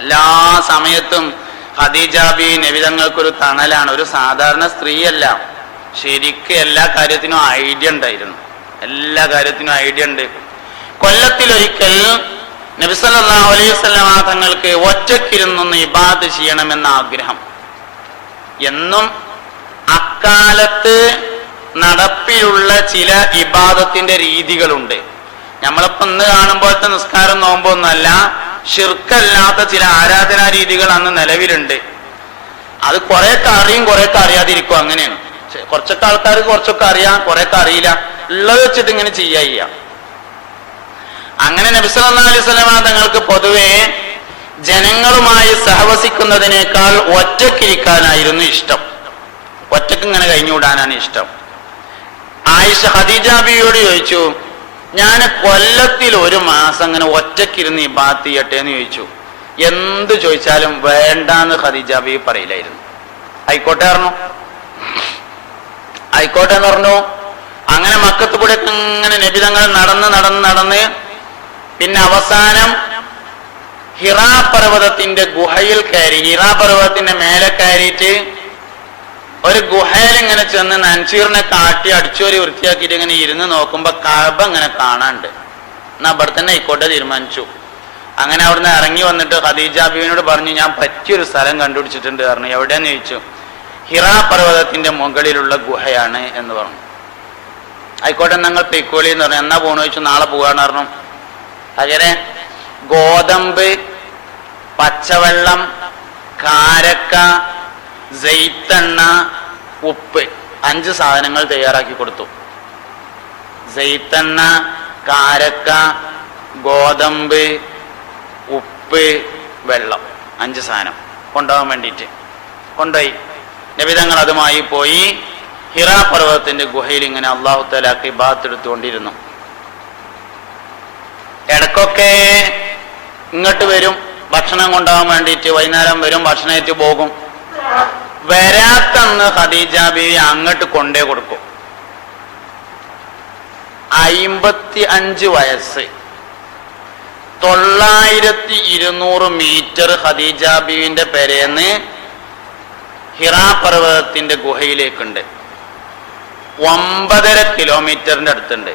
എല്ലാ സമയത്തും ഖദീജ ബി നബി തങ്ങൾക്കൊരു തണലാണ്. ഒരു സാധാരണ സ്ത്രീയല്ല, ശരിക്ക് എല്ലാ കാര്യത്തിനും ഐഡിയ ഉണ്ടായിരുന്നു. എല്ലാ കാര്യത്തിനും ഐഡിയ ഉണ്ട്. കൊല്ലത്തിലൊരിക്കൽ നബി സല്ലല്ലാഹു അലൈഹി വസല്ലമ തങ്ങൾക്ക് ഒറ്റക്കിരുന്നൊന്ന് ഇബാദത്ത് ചെയ്യണമെന്ന ആഗ്രഹം. എന്നും അക്കാലത്ത് നടപ്പിലുള്ള ചില ഇബാദത്തിന്റെ രീതികളുണ്ട്. നമ്മളിപ്പോ ഇന്ന് കാണുമ്പോഴത്തെ നിസ്കാരം നോമ്പൊന്നുമല്ല, ശിർക്കല്ലാത്ത ചില ആരാധനാ രീതികൾ അന്ന് നിലവിലുണ്ട്. അത് കുറെയൊക്കെ അറിയും, കുറെയൊക്കെ അറിയാതിരിക്കും. അങ്ങനെയാണ്. കുറച്ചൊക്കെ ആൾക്കാർക്ക് കുറച്ചൊക്കെ അറിയാം, കുറെയൊക്കെ അറിയില്ല. ഉള്ളത് വെച്ചിട്ട് ഇങ്ങനെ ചെയ്യാം. അങ്ങനെ നബി സല്ലല്ലാഹു അലൈഹി വസല്ലമ തങ്ങൾക്ക് പൊതുവെ ജനങ്ങളുമായി സഹവസിക്കുന്നതിനേക്കാൾ ഒറ്റക്കിരിക്കാനായിരുന്നു ഇഷ്ടം. ഒറ്റക്ക് ഇങ്ങനെ കഴിഞ്ഞുകൂടാനാണ് ഇഷ്ടം. ആയിഷ ഖദീജ ബിയോട് ചോദിച്ചു, ഞാൻ കൊല്ലത്തിൽ ഒരു മാസം അങ്ങനെ ഒറ്റക്കിരുന്ന് ഇബാദത്ത് ചെയ്യട്ടെ എന്ന് ചോദിച്ചു. എന്ത് ചോദിച്ചാലും വേണ്ടാന്ന് ഖദീജ ബി പറയില്ലായിരുന്നു. ആയിക്കോട്ടെ പറഞ്ഞു, ആയിക്കോട്ടെ എന്ന് പറഞ്ഞു. അങ്ങനെ മക്കത്ത് കൂടെ ഇങ്ങനെ നബി തങ്ങൾ നടന്ന് പിന്നെ അവസാനം ഹിറാ പർവ്വതത്തിന്റെ ഗുഹയിൽ കയറി. ഹിറാ പർവ്വതത്തിന്റെ മേലെ കയറിയിട്ട് ഒരു ഗുഹയിൽ ഇങ്ങനെ ചെന്ന് നൻചീറിനെ കാട്ടി അടിച്ചോരി വൃത്തിയാക്കിയിട്ട് ഇങ്ങനെ ഇരുന്ന് നോക്കുമ്പോ കഅബ ഇങ്ങനെ കാണാണ്ട്. എന്നാ അവിടെ തന്നെ ആയിക്കോട്ടെ തീരുമാനിച്ചു. അങ്ങനെ അവിടുന്ന് ഇറങ്ങി വന്നിട്ട് ഖദീജ ബീവിനോട് പറഞ്ഞു, ഞാൻ പറ്റിയൊരു സ്ഥലം കണ്ടുപിടിച്ചിട്ടുണ്ട് പറഞ്ഞു. എവിടെയെന്ന് ചോദിച്ചു. ഹിറാ പർവ്വതത്തിന്റെ മുകളിലുള്ള ഗുഹയാണ് എന്ന് പറഞ്ഞു. ആയിക്കോട്ടെ ഞങ്ങൾ പെക്കോളി എന്ന് പറഞ്ഞു. എന്നാ പോണു ചോദിച്ചു. നാളെ പോവാന്ന് പറഞ്ഞു. അങ്ങനെ ഗോതമ്പ്, പച്ചവെള്ളം, കാരക്ക, ജെയ്ത്തെണ്ണ, ഉപ്പ്, 5 സാധനങ്ങൾ തയ്യാറാക്കി കൊടുത്തു. ജെയ്ത്തെണ്ണ, കാരക്ക, ഗോതമ്പ്, ഉപ്പ്, വെള്ളം, 5 സാധനം കൊണ്ടുപോകാൻ വേണ്ടിയിട്ട് കൊണ്ടുപോയി. നബി തങ്ങൾ അതുമായി പോയി ഹിറാ പർവ്വതത്തിന്റെ ഗുഹയിൽ ഇങ്ങനെ അല്ലാഹു തആലക്ക് ഇബാദത്ത് എടുത്തുകൊണ്ടിരുന്നു. ഇടക്കൊക്കെ ഇങ്ങോട്ട് വരും ഭക്ഷണം കൊണ്ടുപോകാൻ വേണ്ടിയിട്ട്. വൈകുന്നേരം വരും, ഭക്ഷണമായിട്ട് പോകും. വരാത്തന്ന് ഖദീജ ബീവി അങ്ങോട്ട് കൊണ്ടേ കൊടുക്കും. 55 വയസ്സ്, 9200 മീറ്റർ ഖദീജ ബീവിന്റെ പെരേന്ന് ഹിറാ പർവ്വതത്തിന്റെ ഗുഹയിലേക്കുണ്ട്. 9.5 കിലോമീറ്ററിന്റെ അടുത്തുണ്ട്.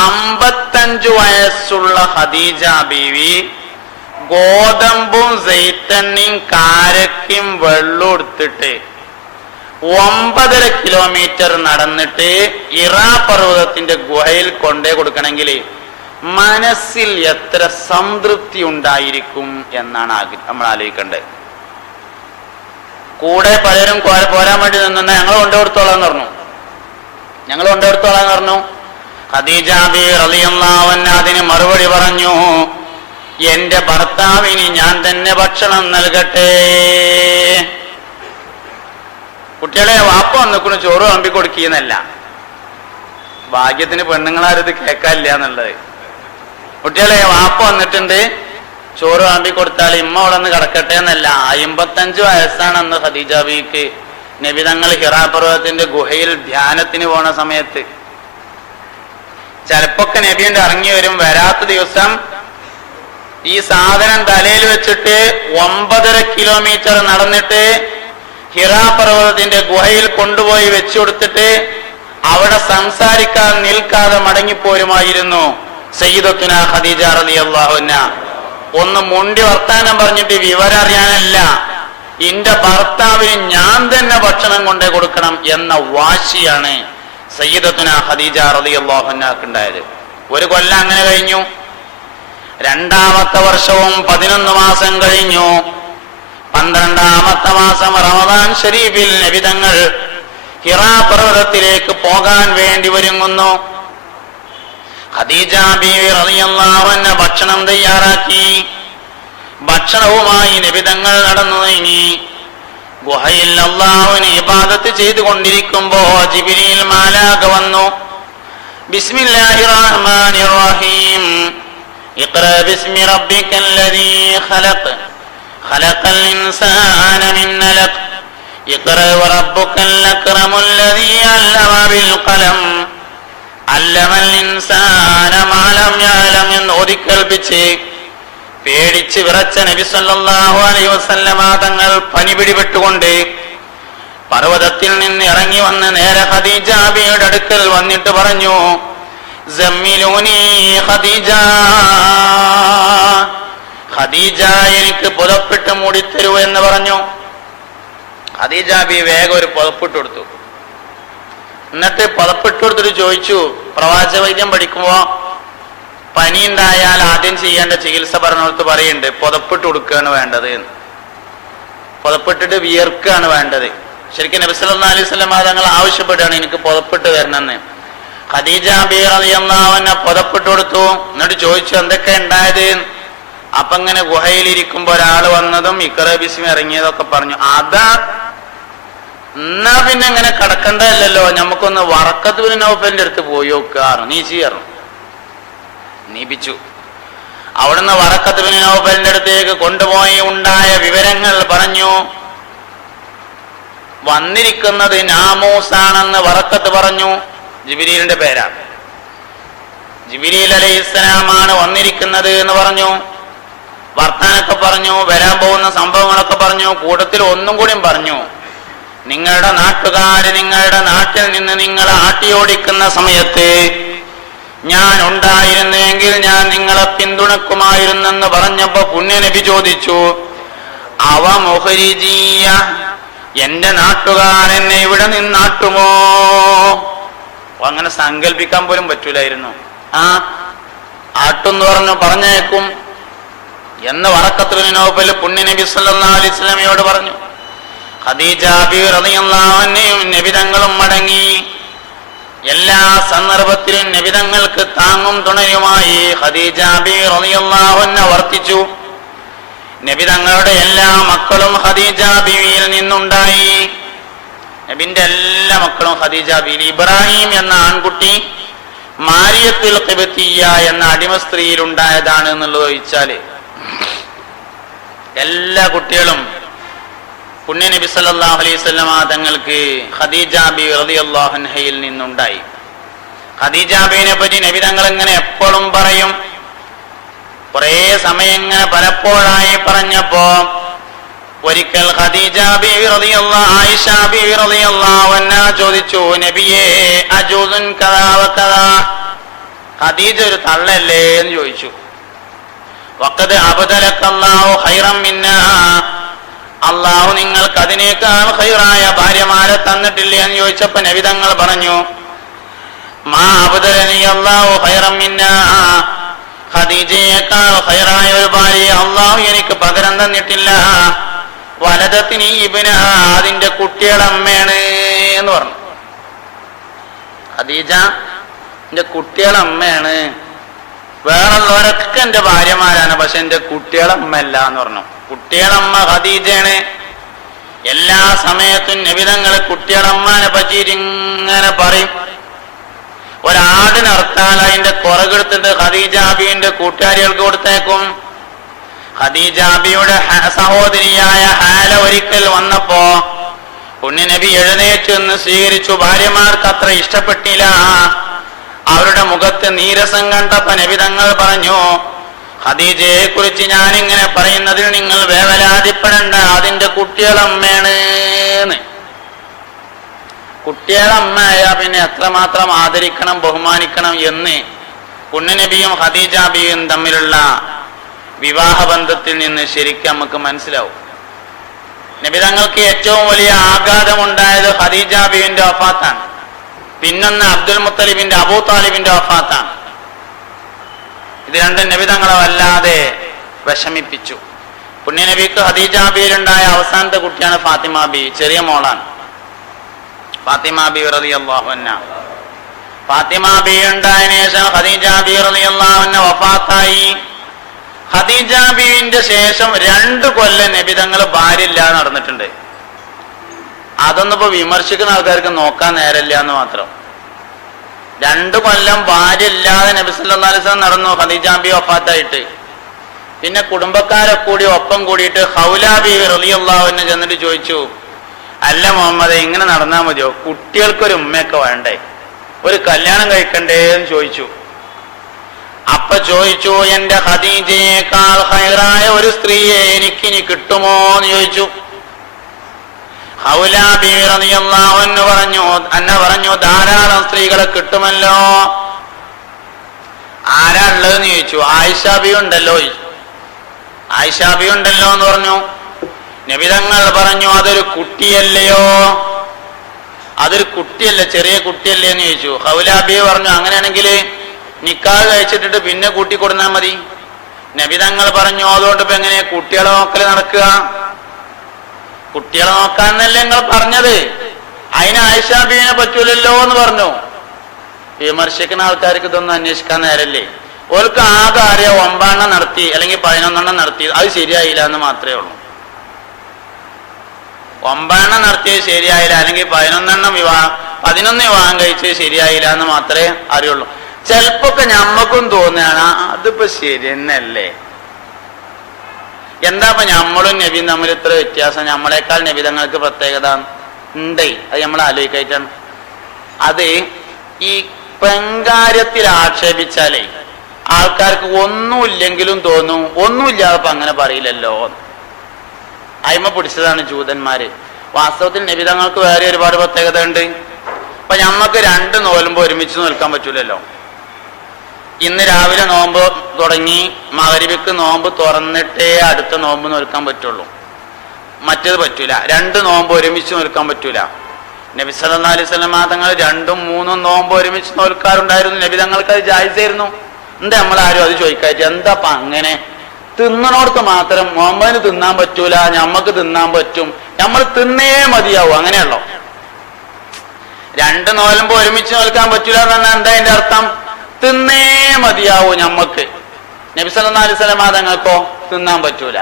55 വയസ്സുള്ള ഖദീജ ബീവി ഗോതമ്പും ജെയ്ത്തെണ്ണയും കാരക്കയും വെള്ളം എടുത്തിട്ട് 9.5 കിലോമീറ്റർ നടന്നിട്ട് ഹിറാ പർവ്വതത്തിന്റെ ഗുഹയിൽ കൊണ്ടേ കൊടുക്കണമെങ്കിൽ മനസ്സിൽ എത്ര സംതൃപ്തി ഉണ്ടായിരിക്കും എന്നാണ് നമ്മൾ ആലോചിക്കേണ്ടത്. കൂടെ പലരും പോരാൻ വേണ്ടി നിന്ന ഞങ്ങൾ കൊണ്ടുകൊടുത്തോളാന്ന് പറഞ്ഞു. ഖദീജ ബി റളിയല്ലാഹു അൻഹ അതിന് മറുപടി പറഞ്ഞു, എന്റെ ഭർത്താവിന് ഞാൻ തന്നെ ഭക്ഷണം നൽകട്ടെ. കുട്ടികളെ വാപ്പ വന്നിക്കണു ചോറ് വിളമ്പി കൊടുക്കുന്നല്ല. ഭാഗ്യത്തിന് പെണ്ണുങ്ങളാരത് കേൾക്കാനില്ല എന്നുള്ളത്. കുട്ടികളെ വാപ്പ വന്നിട്ടുണ്ട്, ചോറ് വിളമ്പി കൊടുത്താൽ ഇമ്മ അവിടെ നിന്ന് കിടക്കട്ടെ എന്നല്ല. 55 വയസ്സാണെന്ന് ഖദീജ ബീക്ക്. നബി തങ്ങൾ ഹിറാ പർവ്വതത്തിന്റെ ഗുഹയിൽ ധ്യാനത്തിന് പോണ സമയത്ത് ചിലപ്പൊക്കെ നബിന്റെ ഇറങ്ങി വരും. വരാത്ത ദിവസം ഈ സാധനം തലയിൽ വെച്ചിട്ട് 9.5 കിലോമീറ്റർ നടന്നിട്ട് ഹിറാ പർവ്വതത്തിന്റെ ഗുഹയിൽ കൊണ്ടുപോയി വെച്ചു കൊടുത്തിട്ട് അവിടെ സംസാരിക്കാൻ നിൽക്കാതെ മടങ്ങിപ്പോരുമായിരുന്നു സയ്യിദത്തുന ഖദീജ റളിയല്ലാഹു അൻഹ. ഒന്ന് മുണ്ടി വർത്താനം പറഞ്ഞിട്ട് വിവരം അറിയാനല്ല, എന്റെ ഭർത്താവിന് ഞാൻ തന്നെ ഭക്ഷണം കൊണ്ടേ കൊടുക്കണം എന്ന വാശിയാണ് സയ്യിദത്തുന ഖദീജ റളിയല്ലാഹു അൻഹക്ക് ഉണ്ടായത്. 1 കൊല്ലം അങ്ങനെ കഴിഞ്ഞു. 2ാമത്തെ വർഷവും 11 മാസം കഴിഞ്ഞു. 12ാമത്തെ മാസം റമദാൻ ശരീഫിൽ നബി തങ്ങൾ ഹിറാ പർവ്വതത്തിലേക്ക് പോകാൻ വേണ്ടി ഒരുങ്ങുന്നു. ഖദീജ ബീവി റളിയല്ലാഹു അൻഹ ഭക്ഷണം തയ്യാറാക്കി. ഭക്ഷണവുമായി നബി തങ്ങൾ നടന്നു നീങ്ങി. ഗുഹയിൽ അല്ലാഹുവിനെ ഇബാദത്ത് ചെയ്തുകൊണ്ടിരിക്കുമ്പോ ജിബ്രീൽ മാലാഖ വന്നു. ബിസ്മില്ലാഹിർ റഹ്മാനിർ റഹീം. ഇഖ്റാ ബിസ്മി റബ്ബിക്കല്ലദീ ഖലഖ് ഖലഖൽ ഇൻസാന മിൻ അലഖ് ഇഖ്റാ വറബ്ബുക്കൽ അക്രമുല്ലദീ അല്ലമ ബിൽ ഖലം അല്ലമൽ ഇൻസാന മാ ലം യഅലം എന്ന് ഓതിക്കേൽപ്പിച്ച് പേടിച്ച് വിറച്ച നബി സല്ലല്ലാഹു അലൈഹി വസല്ലമ തങ്ങൾ പനി പിടിപെട്ടുകൊണ്ട് പർവ്വതത്തിൽ നിന്ന് ഇറങ്ങി വന്ന് നേരെ ഖദീജ ബിയുടെ അടുക്കൽ വന്നിട്ട് പറഞ്ഞു, സമ്മിലൂനി ഖദീജ, ഖദീജ എനിക്ക് പുതപ്പിട്ട് മൂടിത്തരൂ എന്ന് പറഞ്ഞു. ഖദീജ ബി വേഗം ഒരു പുതപ്പിട്ട് കൊടുത്തു. എന്നിട്ട് പുതപ്പിട്ട് കൊടുത്തിട്ട് ചോദിച്ചു, പ്രവാചക വൈദ്യം പഠിക്കുമ്പോ പനി ഉണ്ടായാൽ ആദ്യം ചെയ്യേണ്ട ചികിത്സ പറഞ്ഞോടത്ത് പറയുന്നുണ്ട് പുതപ്പിട്ട് കൊടുക്കുകയാണ് വേണ്ടത്. പുതപ്പിട്ടിട്ട് വിയർക്കുകയാണ് വേണ്ടത്. ശരിക്കും നബി സല്ലല്ലാഹു അലൈഹി വസല്ലം തങ്ങൾ ആവശ്യപ്പെടുകയാണ് എനിക്ക് പുതപ്പിട്ട് തരണമെന്ന്. ഖദീജ ബി റളിയല്ലാഹു അൻഹ പുതപ്പിട്ട് കൊടുത്തു. എന്നിട്ട് ചോദിച്ചു എന്തൊക്കെ ഉണ്ടായത്. അപ്പൊ ഇങ്ങനെ ഗുഹയിലിരിക്കുമ്പോ ഒരാൾ വന്നതും ഇഖ്റ ബിസ്മി ഇറങ്ങിയതൊക്കെ പറഞ്ഞു. അതാ എന്നാ പിന്നെ ഇങ്ങനെ കിടക്കണ്ടല്ലോ, നമുക്കൊന്ന് വറക്കത്ത് ബിൻ നൗഫലിന്റെ അടുത്ത് പോയി നോക്കാറ് നീ ചെയ്യാറും നീപിച്ചു. അവിടുന്ന് വറക്കത്ത് ബിൻ നൗഫലിന്റെ അടുത്തേക്ക് കൊണ്ടുപോയി ഉണ്ടായ വിവരങ്ങൾ പറഞ്ഞു. വന്നിരിക്കുന്നത് നാമൂസാണെന്ന് വറക്കത്ത് പറഞ്ഞു. ജിബ്രീലിന്റെ പേരാണ്. ജിബ്രീൽ അലൈഹിസ്സലാമാണ് വന്നിരിക്കുന്നത് എന്ന് പറഞ്ഞു. വർത്താനൊക്കെ പറഞ്ഞു, വരാൻ പോകുന്ന സംഭവങ്ങളൊക്കെ പറഞ്ഞു. കൂട്ടത്തിൽ ഒന്നും കൂടിയും പറഞ്ഞു, നിങ്ങളുടെ നാട്ടുകാര് നിങ്ങളുടെ നാട്ടിൽ നിന്ന് നിങ്ങളെ ആട്ടിയോടിക്കുന്ന സമയത്ത് ഞാൻ ഉണ്ടായിരുന്നെങ്കിൽ ഞാൻ നിങ്ങളെ പിന്തുണക്കുമായിരുന്നെന്ന് പറഞ്ഞപ്പോ പുണ്യനബി ചോദിച്ചു, അവ മുഖരിജീയ, എന്റെ നാട്ടുകാരെന്നെ ഇവിടെ നിന്നാട്ടുമോ? അങ്ങനെ സങ്കല്പിക്കാൻ പോലും പറ്റൂലായിരുന്നു. ആട്ടെന്ന് പറഞ്ഞു, പറഞ്ഞേക്കും എന്ന് വറക്കത്ത് ബിൻ നൗഫൽ പുണ്യനബി സല്ലല്ലാഹു അലൈഹി വസല്ലമയോട് പറഞ്ഞു. ഖദീജ ബി റളിയല്ലാഹു അൻഹയും നബിതങ്ങളും മടങ്ങി. എല്ലാ സന്ദർഭത്തിലും നബിതങ്ങൾക്ക് താങ്ങും തുണയുമായി ഖദീജ ബി റളിയല്ലാഹു അൻഹ വർത്തിച്ചു. നബിതങ്ങളുടെ എല്ലാ മക്കളും ഖദീജ ബിവിയിൽ നിന്നുണ്ടായി. നബിന്റെ എല്ലാ മക്കളും ഖദീജ ബിയിൽ. ഇബ്രാഹിം എന്ന ആൺകുട്ടി മാരിയത്തുൽ ഖിബ്തിയ്യ എന്ന അടിമ സ്ത്രീയിൽ ഉണ്ടായതാണ് എന്നുള്ളത് ഒഴിച്ചാല് എല്ലാ കുട്ടികളും പുണ്യനബി സല്ലല്ലാഹു അലൈഹി വസല്ലമ തങ്ങൾക്ക് ഖദീജ ബി റളിയല്ലാഹു അൻഹയിൽ നിന്നുണ്ടായി. ഖദീജ ബിയെ പറ്റി നബി തങ്ങൾ ഇങ്ങനെ എപ്പോഴും പറയും. കുറെ സമയം ഇങ്ങനെ പലപ്പോഴായി പറഞ്ഞപ്പോ ഒരിക്കൽ ഖദീജ ബി റളിയല്ലാഹു ആയിഷ ബി റളിയല്ലാഹു അൻഹ ചോദിച്ചു, നബിയേ അജൂസുൻ കദാ വകദാ, ഖദീജ ഒരു തള്ളല്ലേ എന്ന് ചോദിച്ചു. വഖദ് അബ്ദലക്കല്ലാഹു ഖൈറൻ മിന്നാ, അള്ളാഹു നിങ്ങൾക്ക് അതിനേക്കാൾ ഖൈറായ ഭാര്യമാരെ തന്നിട്ടില്ലേ എന്ന് ചോദിച്ചപ്പോ നബി തങ്ങൾ പറഞ്ഞു, മാ അബ്ദലനി അല്ലാഹു ഖൈറൻ മിന്നാ, ഖദീജയേക്കാൾ ഖൈറായ ഒരു ഭാര്യയെ അള്ളാഹു എനിക്ക് പകരം തന്നിട്ടില്ല. വലദത്തിന് ഇബ്ന, അതിന്റെ കുട്ടിയുടെ അമ്മയാണ് എന്ന് പറഞ്ഞു. ഖദീജ എന്റെ കുട്ടിയുടെ അമ്മയാണ്, വേറുള്ളവരൊക്കെ എന്റെ ഭാര്യമാരാണ്, പക്ഷെ എന്റെ കുട്ടിയുടെ അമ്മ അല്ല എന്ന് പറഞ്ഞു. കുട്ടിയുടെ അമ്മ ഖദീജയാണ്. എല്ലാ സമയത്തും നബിതങ്ങള് കുട്ടിയുടെ അമ്മാനെ പറ്റിയിട്ട് ഇങ്ങനെ പറയും. ഒരാടിനർത്താൽ അതിന്റെ കുറകെടുത്തിട്ട് ഖദീജ ബിയുടെ കൂട്ടുകാരികൾക്ക് കൊടുത്തേക്കും. ഖദീജ ബിയുടെ സഹോദരിയായ ഹാല ഒരിക്കൽ വന്നപ്പോ പുണ്യനബി എഴുന്നേറ്റ് എന്ന് സ്വീകരിച്ചു. ഭാര്യമാർക്ക് അത്ര ഇഷ്ടപ്പെട്ടില്ല. അവരുടെ മുഖത്ത് നീരസം കണ്ടപ്പോ നബി തങ്ങൾ പറഞ്ഞു, ഖദീജയെ കുറിച്ച് ഞാനിങ്ങനെ പറയുന്നതിൽ നിങ്ങൾ വേവലാതിപ്പെടേണ്ട, അതിന്റെ കുട്ടികളമ്മയാണ്. കുട്ടികളമ്മയായ പിന്നെ എത്രമാത്രം ആദരിക്കണം ബഹുമാനിക്കണം എന്ന് പുണ്യനബിയും ഖദീജ ബിയും തമ്മിലുള്ള വിവാഹബന്ധത്തിൽ നിന്ന് ശരിക്കും നമുക്ക് മനസ്സിലാവും. നബി തങ്ങൾക്ക് ഏറ്റവും വലിയ ആഘാതമുണ്ടായത് ഖദീജ ബിയുടെ വഫാത്താണ്. പിന്നൊന്ന് അബ്ദുൽ മുത്തലിബിന്റെ അബൂ താലിബിന്റെ വഫാത്താണ്. ഇത് രണ്ടും നബി തങ്ങളെ വല്ലാതെ വിഷമിപ്പിച്ചു. പുണ്യനബിക്ക് ഖദീജ ബിയിലുണ്ടായ അവസാനത്തെ കുട്ടിയാണ് ഫാത്തിമ ബി, ചെറിയ മോളാണ് ഫാത്തിമ ബി റളിയല്ലാഹു അൻഹ. ഫാത്തിമ ബി ഉണ്ടായതിനു ശേഷം ഖദീജ ബി റളിയല്ലാഹു അൻഹ വഫാത്തായി. ഖദീജ ബിയുടെ ശേഷം 2 കൊല്ലം നബി തങ്ങൾ ഭാര്യയില്ല നടന്നിട്ടുണ്ട്. അതൊന്നും ഇപ്പൊ വിമർശിക്കുന്ന ആൾക്കാർക്ക് നോക്കാൻ നേരമില്ല എന്ന് മാത്രം. 2 കൊല്ലം ഭാര്യ ഇല്ലാതെ നബി സല്ലല്ലാഹു അലൈഹി വസല്ലം നടന്നു ഖദീജ ബി വഫാത്തായിട്ട്. പിന്നെ കുടുംബക്കാരെ കൂടി ഒപ്പം കൂടിയിട്ട് ഖൗല ബി റളിയല്ലാഹു അൻഹ ചെന്നിട്ട് ചോദിച്ചു, അല്ല മുഹമ്മദേ, ഇങ്ങനെ നടന്നാ മതിയോ? കുട്ടികൾക്കൊരു ഉമ്മയൊക്കെ വേണ്ടേ, ഒരു കല്യാണം കഴിക്കണ്ടേ എന്ന് ചോദിച്ചു. അപ്പൊ ചോദിച്ചു, എന്റെ ഖദീജയേക്കാൾ ഖൈറായ ഒരു സ്ത്രീയെ എനിക്കിനി കിട്ടുമോ എന്ന് ചോദിച്ചു. ഹൗല ബീവി റളിയല്ലാഹു അൻഹ പറഞ്ഞു ധാരാളം സ്ത്രീകളെ കിട്ടുമല്ലോ. ആരാ ഉള്ളതെന്ന് ചോദിച്ചു. ആയിഷ ബീവി ഉണ്ടല്ലോ. ആയിഷ ബീവി ഉണ്ടല്ലോ എന്ന് പറഞ്ഞു. നബി തങ്ങൾ പറഞ്ഞു, അതൊരു കുട്ടിയല്ലയോ, അതൊരു കുട്ടിയല്ല, ചെറിയ കുട്ടിയല്ലേ എന്ന് ചോദിച്ചു. ഹൗല ബീവി പറഞ്ഞു, അങ്ങനെയാണെങ്കിൽ നിക്കാഹ് കഴിച്ചിട്ടിട്ട് പിന്നെ കൂട്ടി കൊടുന്നാൽ മതി. നബി തങ്ങൾ പറഞ്ഞു, അതുകൊണ്ട് ഇപ്പൊ എങ്ങനെ കുട്ടികളെ നോക്കല് നടക്കുക? കുട്ടികളെ നോക്കാന്നല്ലേ നിങ്ങൾ പറഞ്ഞത്, അതിന് ആയിഷ ബീവിനെ പറ്റൂലല്ലോ എന്ന് പറഞ്ഞു. വിമർശിക്കുന്ന ആൾക്കാർക്ക് ഇതൊന്നും അന്വേഷിക്കാൻ നേരല്ലേ. ഓർക്ക് ആകെ അറിയാം 9 നടത്തി അല്ലെങ്കിൽ 11 നടത്തി, അത് ശരിയായില്ല എന്ന് മാത്രമേ ഉള്ളൂ. 9 നടത്തിയത് ശരിയായില്ല അല്ലെങ്കിൽ 11 വിവാഹം കഴിച്ചത് ശരിയായില്ല എന്ന് മാത്രമേ അറിയുള്ളൂ. ചിലപ്പൊക്കെ ഞമ്മക്കും തോന്നുകയാണ് അതിപ്പോ ശരി തന്നെയല്ലേ, എന്താ ഇപ്പൊ നമ്മളും നബിയും തമ്മിൽ ഇത്ര വ്യത്യാസം, നമ്മളെക്കാൾ നബി തങ്ങൾക്ക് പ്രത്യേകത ഉണ്ടേ, അത് നമ്മൾ ആലോചിക്കായിട്ടാണ്. അത് ഈ പെങ്കാര്യത്തിൽ ആക്ഷേപിച്ചാലേ ആൾക്കാർക്ക് ഒന്നുമില്ലെങ്കിലും തോന്നും ഒന്നുമില്ലാതെ ഇപ്പൊ അങ്ങനെ പറയില്ലല്ലോ. അയിമ പിടിച്ചതാണ് ജൂതന്മാര്. വാസ്തവത്തിൽ നബി തങ്ങൾക്ക് വേറെ ഒരുപാട് പ്രത്യേകത ഉണ്ട്. ഇപ്പൊ ഞമ്മക്ക് 2 നോലുമ്പോ ഒരുമിച്ച് നിൽക്കാൻ പറ്റൂലല്ലോ. ഇന്ന് രാവിലെ നോമ്പ് തുടങ്ങി മഗ്‌രിബിക്ക് നോമ്പ് തുറന്നിട്ടേ അടുത്ത നോമ്പ് നോൽക്കാൻ പറ്റുള്ളൂ, മറ്റേത് പറ്റൂല. 2 നോമ്പ് ഒരുമിച്ച് നോൽക്കാൻ പറ്റൂല. നബി സല്ലല്ലാഹു അലൈഹി വസല്ലം തങ്ങൾ 2ഉം 3ഉം നോമ്പ് ഒരുമിച്ച് നോൽക്കാറുണ്ടായിരുന്നു. നബി തങ്ങൾക്ക് അത് ജായിസായിരുന്നു. എന്താ നമ്മളാരും അത് ചോദിക്കാറ്റ്, എന്താ അപ്പൊ അങ്ങനെ? തിന്നണോടത്ത് മാത്രം മുഹമ്മദിന് തിന്നാൻ പറ്റൂല, ഞമ്മക്ക് തിന്നാൻ പറ്റും, നമ്മൾ തിന്നേ മതിയാവും, അങ്ങനെയല്ലോ. 2 നോലുമ്പോ ഒരുമിച്ച് നോൽക്കാൻ പറ്റൂല എന്ന് പറഞ്ഞാൽ എന്താ അതിന്റെ അർത്ഥം? തിന്നേ മതിയാവൂ ഞമ്മക്ക്. നബി സല്ലല്ലാഹു അലൈഹി വസല്ലം തങ്ങൾക്കോ തിന്നാൻ പറ്റൂല.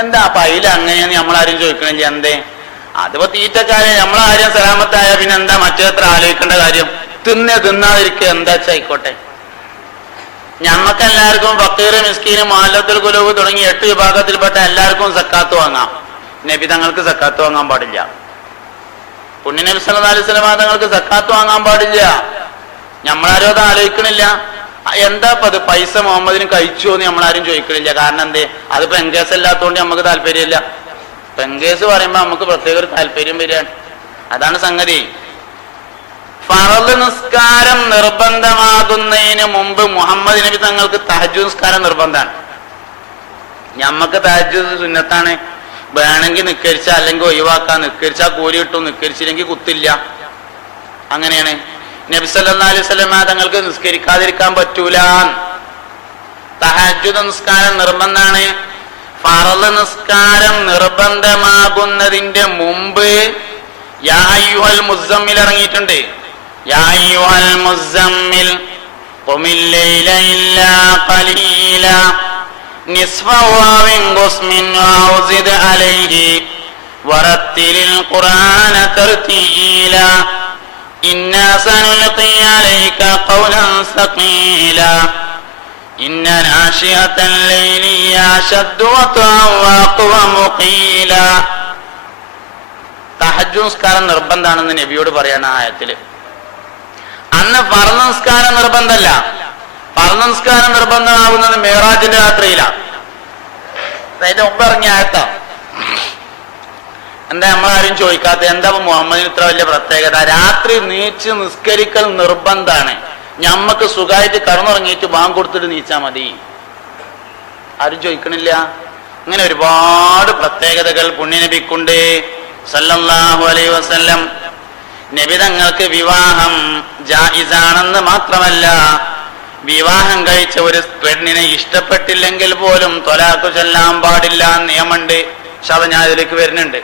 എന്താ അപ്പൊ അതിൽ അങ്ങനെയെന്ന് നമ്മളാരും ചോദിക്കണില്ല. എന്തേ? അതിപ്പോ തീറ്റക്കാരെ നമ്മളാരും സലാമത്തായ പിന്നെ എന്താ മറ്റേത്ര ആലോചിക്കേണ്ട കാര്യം? തിന്നാതിരിക്കുക എന്താ ആയിക്കോട്ടെ. ഞമ്മക്കെല്ലാവർക്കും ഫക്കീർ, മിസ്കീന്, മുഅല്ലത്തുൽ ഖുലൂബ് തുടങ്ങി 8 വിഭാഗത്തിൽപ്പെട്ട എല്ലാവർക്കും സക്കാത്ത് വാങ്ങാം. നബി തങ്ങൾക്ക് സക്കാത്ത് വാങ്ങാൻ പാടില്ല. പുണ്യ നബി സല്ലല്ലാഹു അലൈഹി വസല്ലം തങ്ങൾക്ക് സക്കാത്ത് വാങ്ങാൻ പാടില്ല. നമ്മളാരും അത് ആലോചിക്കണില്ല. എന്താ ഇപ്പൊ അത് പൈസ മുഹമ്മദിന് കഴിച്ചു എന്ന് നമ്മളാരും ചോദിക്കണില്ല. കാരണം എന്തേ? അത് പെങ്കേസ് അല്ലാത്തതുകൊണ്ട് നമുക്ക് താല്പര്യമില്ല. പെങ്കേസ് പറയുമ്പോ നമുക്ക് പ്രത്യേക ഒരു താല്പര്യം വരികയാണ്. അതാണ് സംഗതി. ഫറള് നിസ്കാരം നിർബന്ധമാകുന്നതിന് മുമ്പ് മുഹമ്മദ് നബി തങ്ങൾക്ക് തഹജ്ജുദ് നിസ്കാരം നിർബന്ധമാണ്. ഞമ്മക്ക് തഹജ്ജുദ് സുന്നത്താണ്. വേണമെങ്കിൽ നിക്കരിച്ച, അല്ലെങ്കിൽ ഒഴിവാക്കാൻ. നിക്കരിച്ചാൽ കൂലി കിട്ടും, നിക്കരിച്ചില്ലെങ്കിൽ കുത്തില്ല, അങ്ങനെയാണ്. നബി സല്ലല്ലാഹു അലൈഹി വസല്ലം തങ്ങൾക്ക് നിസ്കരിക്കാതിരിക്കാൻ പറ്റൂല. തഹജ്ജുദ് നിസ്കാരം നിർബന്ധമാണ്. ഫറള് നിസ്കാരം നിർബന്ധമാകുന്നതിന്റെ മുമ്പ് യാ അയ്യുഹൽ മുസമ്മിൽ ഇറങ്ങിയിട്ടുണ്ട്. യാ അയ്യുഹൽ മുസമ്മിൽ ഖുമിൽ ലൈല ഇല്ലാ ഖലീല നിസ്ഫഹു അവ ഇൻഖുസ് മിൻഹു ഔ സിദ് അലൈഹി വറത്തിലിൽ ഖുർആന തർതീല ഇന്നാ സനുൽഖി അലൈക ഖൗലൻ സഖീല ഇന്ന നാശിഅത്തൽ ലൈലി അശദ്ദു വതഅൻ വഅഖവമു ഖീല. തഹജ്ജുദ് നിസ്കാരം നിർബന്ധമാണെന്ന് നബിയോട് പറയാണ് ആ ആയത്തില്. അന്ന് ഫർള് നിസ്കാരം നിർബന്ധമല്ല. ഫർള് നിസ്കാരം നിർബന്ധമാകുന്നത് മിഅ്റാജിന്റെ രാത്രിയിലാണ്. അതായത് മുമ്പ് ഇറങ്ങിയ ആയത്താ. എന്താ നമ്മളാരും ചോദിക്കാത്ത, എന്താ മുഹമ്മദിന് ഇത്ര വലിയ പ്രത്യേകത? രാത്രി നീച്ച് നിസ്കരിക്കൽ നിർബന്ധമാണ്. ഞമ്മക്ക് സുഖമായിട്ട് കടന്നുറങ്ങിയിട്ട് ബാങ്ക് കൊടുത്തിട്ട് നീച്ചാ മതി. ആരും ചോദിക്കണില്ല. ഇങ്ങനെ ഒരുപാട് പ്രത്യേകതകൾ പുണ്യനബിക്കുണ്ട് സല്ലല്ലാഹു അലൈഹി വസല്ലം. നബി തങ്ങൾക്ക് വിവാഹം ജായിസാണെന്ന് മാത്രമല്ല, വിവാഹം കഴിച്ച ഒരു പെണ്ണിനെ ഇഷ്ടപ്പെട്ടില്ലെങ്കിൽ പോലും ത്വലാഖ് ചൊല്ലാൻ പാടില്ല നിയമമുണ്ട്. പക്ഷെ ഞാൻ ഇതിലേക്ക് വരുന്നുണ്ട്.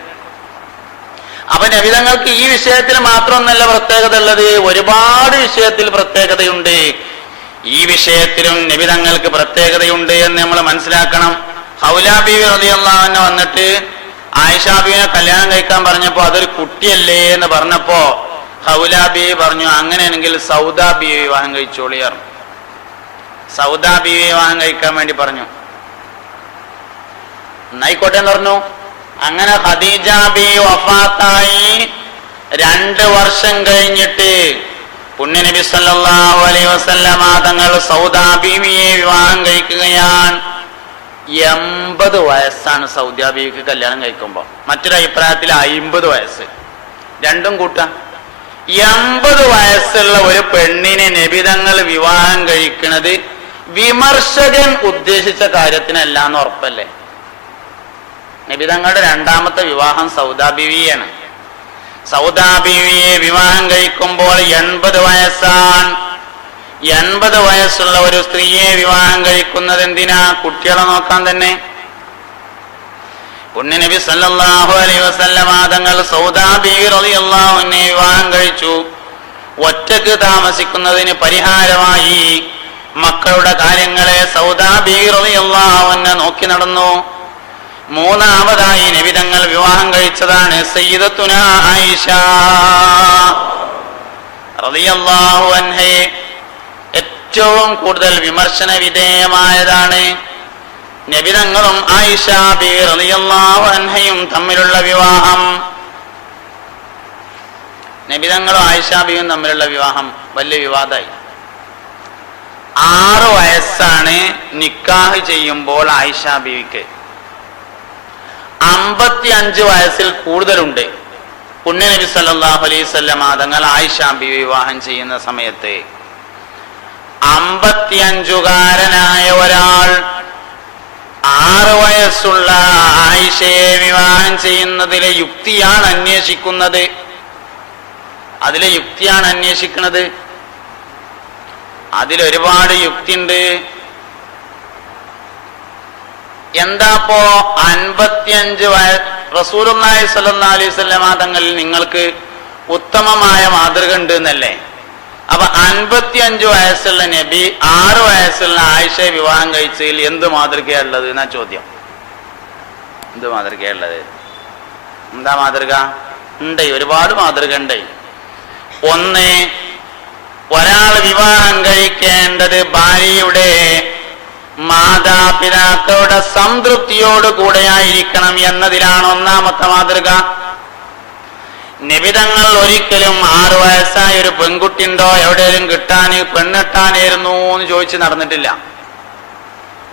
അപ്പൊ നബി തങ്ങൾക്ക് ഈ വിഷയത്തിൽ മാത്രമൊന്നല്ല പ്രത്യേകത ഉള്ളത്, ഒരുപാട് വിഷയത്തിൽ പ്രത്യേകതയുണ്ട്. ഈ വിഷയത്തിലും നബി തങ്ങൾക്ക് പ്രത്യേകതയുണ്ട് എന്ന് നമ്മൾ മനസ്സിലാക്കണം. ഹൗലാ ബീവി റളിയല്ലാഹു അൻഹ വന്നിട്ട് ആയിഷാ ബീവിനെ കല്യാണം കഴിക്കാൻ പറഞ്ഞപ്പോ അതൊരു കുട്ടിയല്ലേ എന്ന് പറഞ്ഞപ്പോ ഹൗലാ ബീവി പറഞ്ഞു, അങ്ങനെയാണെങ്കിൽ സൗദാ ബീവി വിവാഹം കഴിച്ചോളിയാർ. സൗദാ ബീവി വിവാഹം കഴിക്കാൻ വേണ്ടി പറഞ്ഞു. എന്നായിക്കോട്ടെ എന്ന് പറഞ്ഞു. അങ്ങനെ ഖദീജ ബീവി വഫാത്തായി 2 വർഷം കഴിഞ്ഞിട്ട് പുണ്യനബി സല്ലല്ലാഹു അലൈഹി വസല്ലമ തങ്ങൾ സൗദാ ബീവിയെ വിവാഹം കഴിക്കുകയാണ്. 80 വയസ്സാണ് സൗദാ ബീവിക്ക് കല്യാണം കഴിക്കുമ്പോൾ. മറ്റൊരു അഭിപ്രായത്തിൽ 50 വയസ്സ്, രണ്ടും കൂട്ടാം. 80 വയസ്സുള്ള ഒരു പെണ്ണിനെ നബി തങ്ങൾ വിവാഹം കഴിക്കുന്നത് വിമർശകൻ ഉദ്ദേശിച്ച കാര്യത്തിനല്ല എന്ന് ഉറപ്പല്ലേ? നബി തങ്ങളുടെ രണ്ടാമത്തെ വിവാഹം സൗദാ ബീവിയാണ്. സൗദാ ബീവിയെ വിവാഹം കഴിക്കുമ്പോൾ 80 വയസ്സാണ്. 80 വയസ്സുള്ള ഒരു സ്ത്രീയെ വിവാഹം കഴിക്കുന്നത് എന്തിനാ? കുട്ടികളെ നോക്കാൻ തന്നെ. പുണ്യനബി സല്ലല്ലാഹു അലൈഹി വസല്ലമ തങ്ങൾ സൗദാ ബീവി റളിയല്ലാഹു അൻഹയെ വിവാഹം കഴിച്ചു. ഒറ്റക്ക് താമസിക്കുന്നതിന് പരിഹാരമായി മക്കളുടെ കാര്യങ്ങളെ സൗദാ ബീവി റളിയല്ലാഹു അൻഹ നോക്കി നടന്നു. മൂന്നാമതായി നബി തങ്ങൾ വിവാഹം കഴിച്ചതാണ് സയ്യിദത്തുന ആയിഷ റളിയല്ലാഹു അൻഹയെ. ഏറ്റവും കൂടുതൽ വിമർശന വിധേയമായതാണ് നബി തങ്ങളും ആയിഷ ബീവി റളിയല്ലാഹു അൻഹയും തമ്മിലുള്ള വിവാഹം. നബി തങ്ങളും ആയിഷ ബീവിയും തമ്മിലുള്ള വിവാഹം വലിയ വിവാദമായി. 6 വയസ്സാണ് നിക്കാഹ് ചെയ്യുമ്പോൾ ആയിഷ ബീവിക്ക്. 55 വയസ്സിൽ കൂടുതലുണ്ട് പുണ്യനബി സല്ലല്ലാഹു അലൈഹി വസല്ലം തങ്ങൾ ആയിഷ ബീവി വിവാഹം ചെയ്യുന്ന സമയത്ത്. 55കാരനായ ഒരാൾ 6 വയസ്സുള്ള ആയിഷയെ വിവാഹം ചെയ്യുന്നതിലെ യുക്തിയാണ് അന്വേഷിക്കുന്നത്. അതിലെ യുക്തിയാണ് അന്വേഷിക്കുന്നത്. അതിലൊരുപാട് യുക്തിയുണ്ട്. എന്താപ്പോ 55 റസൂലുള്ളാഹി സ്വല്ലല്ലാഹു അലൈഹി വസല്ലം തങ്ങളിൽ നിങ്ങൾക്ക് ഉത്തമമായ മാതൃക ഉണ്ട് എന്നല്ലേ? അപ്പൊ 55 വയസ്സുള്ള നബി 6 വയസ്സുള്ള ആയിഷയെ വിവാഹം കഴിച്ചതിൽ എന്ത് മാതൃകയുള്ളത് എന്നാ ചോദ്യം. എന്ത് മാതൃകയുള്ളത്? എന്താ മാതൃക? ഉണ്ട്, ഒരുപാട് മാതൃക ഉണ്ട്. ഒന്ന്, ഒരാൾ വിവാഹം കഴിക്കേണ്ടത് ഭാര്യയുടെ മാതാപിതാക്കളുടെ സംതൃപ്തിയോട് കൂടെയായിരിക്കണം എന്നതിലാണ് ഒന്നാമത്തെ മാതൃക. നിബിതങ്ങൾ ഒരിക്കലും 6 വയസ്സായ ഒരു പെൺകുട്ടി ഉണ്ടോ എവിടെയും കിട്ടാൻ പെണ്ണിട്ടാനായിരുന്നു എന്ന് ചോദിച്ച് നടന്നിട്ടില്ല.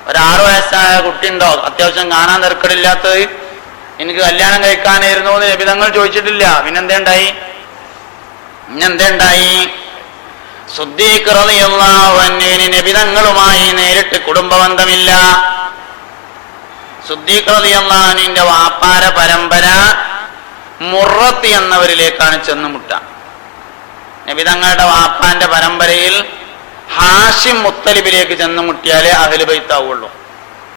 ഒരു 6 വയസ്സായ കുട്ടി ഉണ്ടോ അത്യാവശ്യം കാണാൻ തിരക്കടില്ലാത്തത് എനിക്ക് കല്യാണം കഴിക്കാനായിരുന്നു എന്ന് നിബിതങ്ങൾ ചോദിച്ചിട്ടില്ല. പിന്നെന്തേണ്ടായി? സിദ്ദീഖ് റളിയല്ലാഹു അൻഹുവിന് നബിതങ്ങളുമായി നേരിട്ട് കുടുംബബന്ധമില്ല. സിദ്ദീഖ് റളിയല്ലാഹു അൻഹുവിന്റെ വാപ്പാര പരമ്പര മുറത്ത് എന്നവരിലേക്കാണ് ചെന്നുമുട്ട. നബിതങ്ങളുടെ വാപ്പാന്റെ പരമ്പരയിൽ ഹാഷിം മുത്തലിബിലേക്ക് ചെന്നുമുട്ടിയാലേ അഹ്ലു ബൈത്ത് ആവുള്ളൂ.